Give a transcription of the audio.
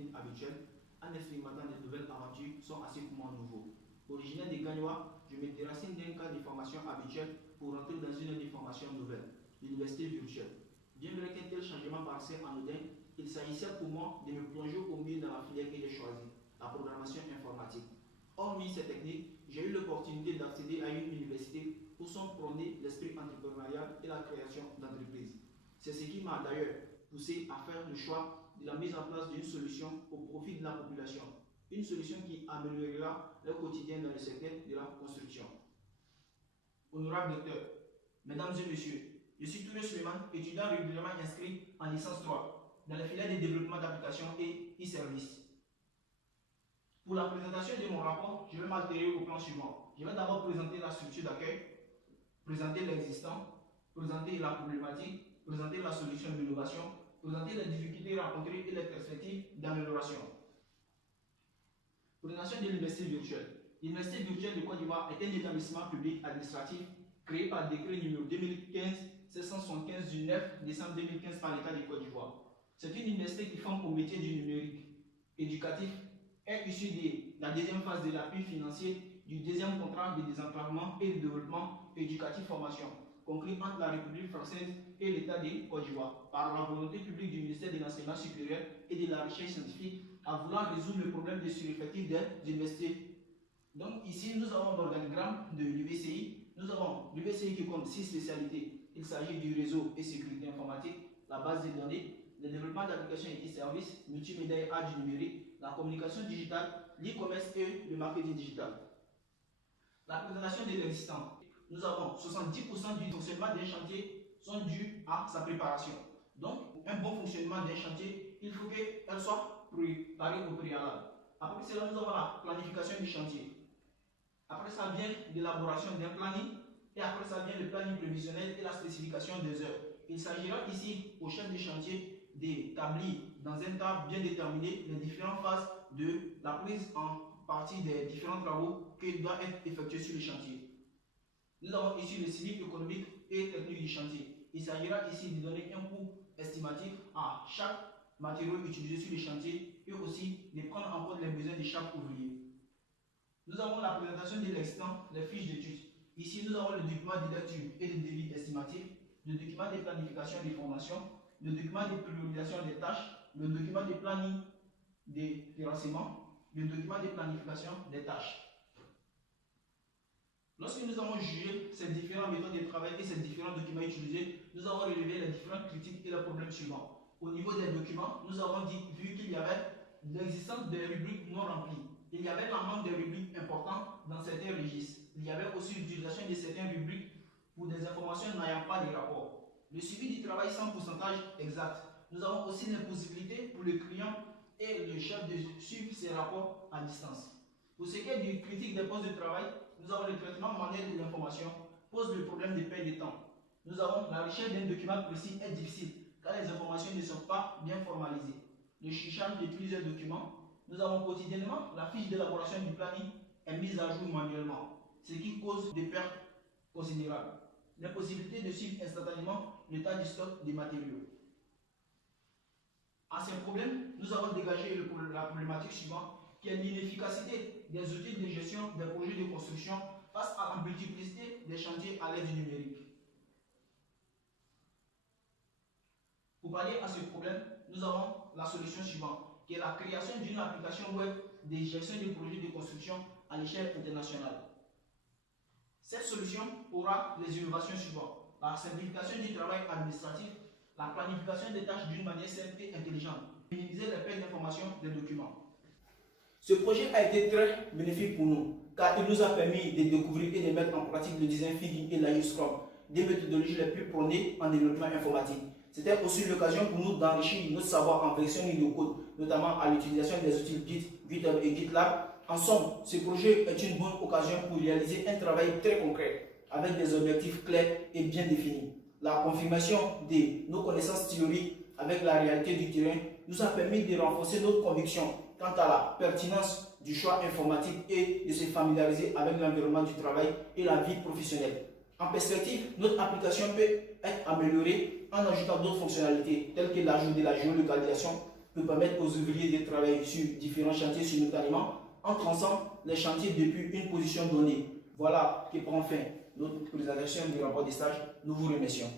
routine habituelle en expérimentant de nouvelles aventures sont assez pour moi nouveaux. Originaire des Gagnois, je me déracine d'un cadre de formation habituel pour entrer dans une année de formation nouvelle, l'université virtuelle. Bien vrai qu'un tel changement paraissait anodin, il s'agissait pour moi de me plonger au milieu dans la filière que j'ai choisie, la programmation informatique. Hormis ces techniques, j'ai eu l'opportunité d'accéder à une université où sont prônés l'esprit entrepreneurial et la création d'entreprises. C'est ce qui m'a d'ailleurs poussé à faire le choix de la mise en place d'une solution au profit de la population. Une solution qui améliorera le quotidien dans le secteur de la construction. Honorable docteur, mesdames et messieurs, je suis Touré Suleiman, étudiant régulièrement inscrit en licence 3 dans la filière de développement d'applications et e-services. Pour la présentation de mon rapport, je vais m'altérer au plan suivant. Je vais d'abord présenter la structure d'accueil, présenter l'existant, présenter la problématique, présenter la solution d'innovation, présenter les difficultés rencontrées et les perspectives d'amélioration. Présentation de l'université virtuelle. L'université virtuelle de Côte d'Ivoire est un établissement public administratif créé par décret numéro 2015-775 du 9 décembre 2015 par l'État de Côte d'Ivoire. C'est une université qui forme au métier du numérique éducatif, est issue de la deuxième phase de l'appui financier du deuxième contrat de désenclavement et de développement éducatif formation, conclu entre la République française et l'État de Côte d'Ivoire, par la volonté publique du ministère de l'Enseignement supérieur et de la Recherche scientifique à vouloir résoudre le problème de sureffectif des universités. Donc ici, nous avons l'organigramme de l'UVCI. Nous avons l'UVCI qui compte 6 spécialités. Il s'agit du réseau et sécurité informatique, la base de données, le développement d'applications et services, multimédia et art du numérique, la communication digitale, l'e-commerce et le marketing digital. La présentation de l'existant. Nous avons 70% du fonctionnement d'un chantier sont dus à sa préparation. Donc, un bon fonctionnement d'un chantier, il faut qu'elle soit préparée au préalable. Après cela, nous avons la planification du chantier. Après ça vient l'élaboration d'un planning. Et après ça vient le planning prévisionnel et la spécification des heures. Il s'agira ici au chef de chantier d'établir dans un temps bien déterminé les différentes phases de la prise en partie des différents travaux qui doivent être effectués sur le chantier. Nous avons ici le suivi économique et technique du chantier. Il s'agira ici de donner un coût estimatif à chaque matériau utilisé sur le chantier et aussi de prendre en compte les besoins de chaque ouvrier. Nous avons la présentation de l'existant, les fiches d'études. Ici, nous avons le document de lecture et de devis estimatif, le document de planification des formations, le document de priorisation des tâches, le document de planning des renseignements, le document de planification des tâches. Lorsque nous avons jugé ces différentes méthodes de travail et ces différents documents utilisés, nous avons relevé les différentes critiques et les problèmes suivants. Au niveau des documents, nous avons vu qu'il y avait l'existence des rubriques non remplies. Il y avait la manque de rubriques importantes dans certains registres. Il y avait aussi l'utilisation de certaines rubriques pour des informations n'ayant pas de rapport. Le suivi du travail sans pourcentage exact. Nous avons aussi l'impossibilité pour le client et le chef de suivre ces rapports à distance. Pour ce qui est du critique des postes de travail, nous avons le traitement manuel de l'information, pose le problème de perte de temps. Nous avons la recherche d'un document précis est difficile car les informations ne sont pas bien formalisées. Le chichage de plusieurs documents. Nous avons quotidiennement la fiche d'élaboration du planning est mise à jour manuellement, ce qui cause des pertes considérables. L'impossibilité de suivre instantanément l'état du stock des matériaux. À ces problèmes, nous avons dégagé la problématique suivante, qui est l'inefficacité des outils de gestion des projets de construction face à la multiplicité des chantiers à l'aide du numérique. Pour pallier à ce problème, nous avons la solution suivante, qui est la création d'une application web de gestion des projets de construction à l'échelle internationale. Cette solution aura les innovations suivantes. La simplification du travail administratif, la planification des tâches d'une manière simple et intelligente, minimiser les pertes d'informations des documents. Ce projet a été très bénéfique pour nous, car il nous a permis de découvrir et de mettre en pratique le design thinking et l'agile Scrum, des méthodologies les plus prônées en développement informatique. C'était aussi l'occasion pour nous d'enrichir notre savoir en version de code, notamment à l'utilisation des outils Git, GitHub et GitLab. En somme, ce projet est une bonne occasion pour réaliser un travail très concret, avec des objectifs clairs et bien définis. La confirmation de nos connaissances théoriques avec la réalité du terrain nous a permis de renforcer notre conviction quant à la pertinence du choix informatique et de se familiariser avec l'environnement du travail et la vie professionnelle. En perspective, notre application peut être améliorée en ajoutant d'autres fonctionnalités telles que l'ajout de la géolocalisation, peut permettre aux ouvriers de travailler sur différents chantiers simultanément en traçant les chantiers depuis une position donnée. Voilà qui prend fin notre présentation du rapport de stage. Nous vous remercions.